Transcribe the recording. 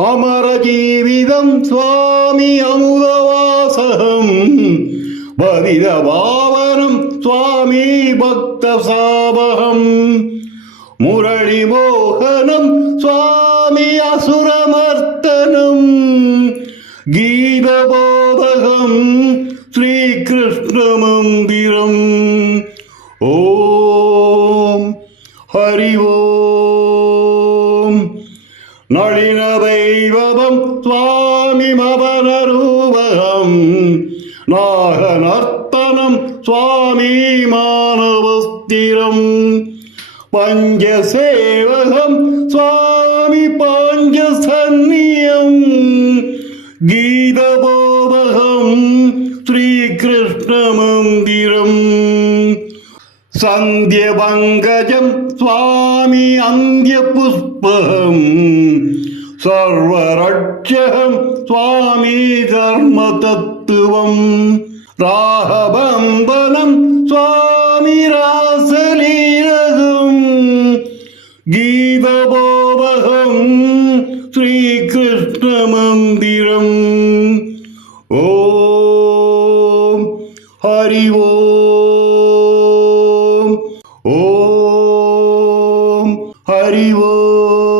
അമരജീവിതം സ്വാമി അമുദവാസഹം ഭാവനം സ്വാമി ഭക്തസാവഹം. മുരളിമോഹനം സ്വാമി അസുരമർത്തനം ഗീതബോധകം ശ്രീകൃഷ്ണമന്ദിരം. ഓം Hari நளின தெய்வதம் சுவாமி மபனரூபகம் நாகநர்த்தனம் சுவாமி மானவஸ்திரம். பஞ்சசேவகம் சுவாமி பாஞ்சசன்னியம் கீதபோதகம் ஸ்ரீகிருஷ்ணமந்திரம். சந்தியபங்கஜம் சுவாமி அந்திய Pushpakam സർവരക്ഷം സ്വാമി ധർമ്മതത്വം. രാഹബന്ധനം സ്വാമി രാസലീലതും ഗീതബോധം ശ്രീകൃഷ്ണമന്ദിരം. ഓ Hari ഓം. ഓം Hari ഓം.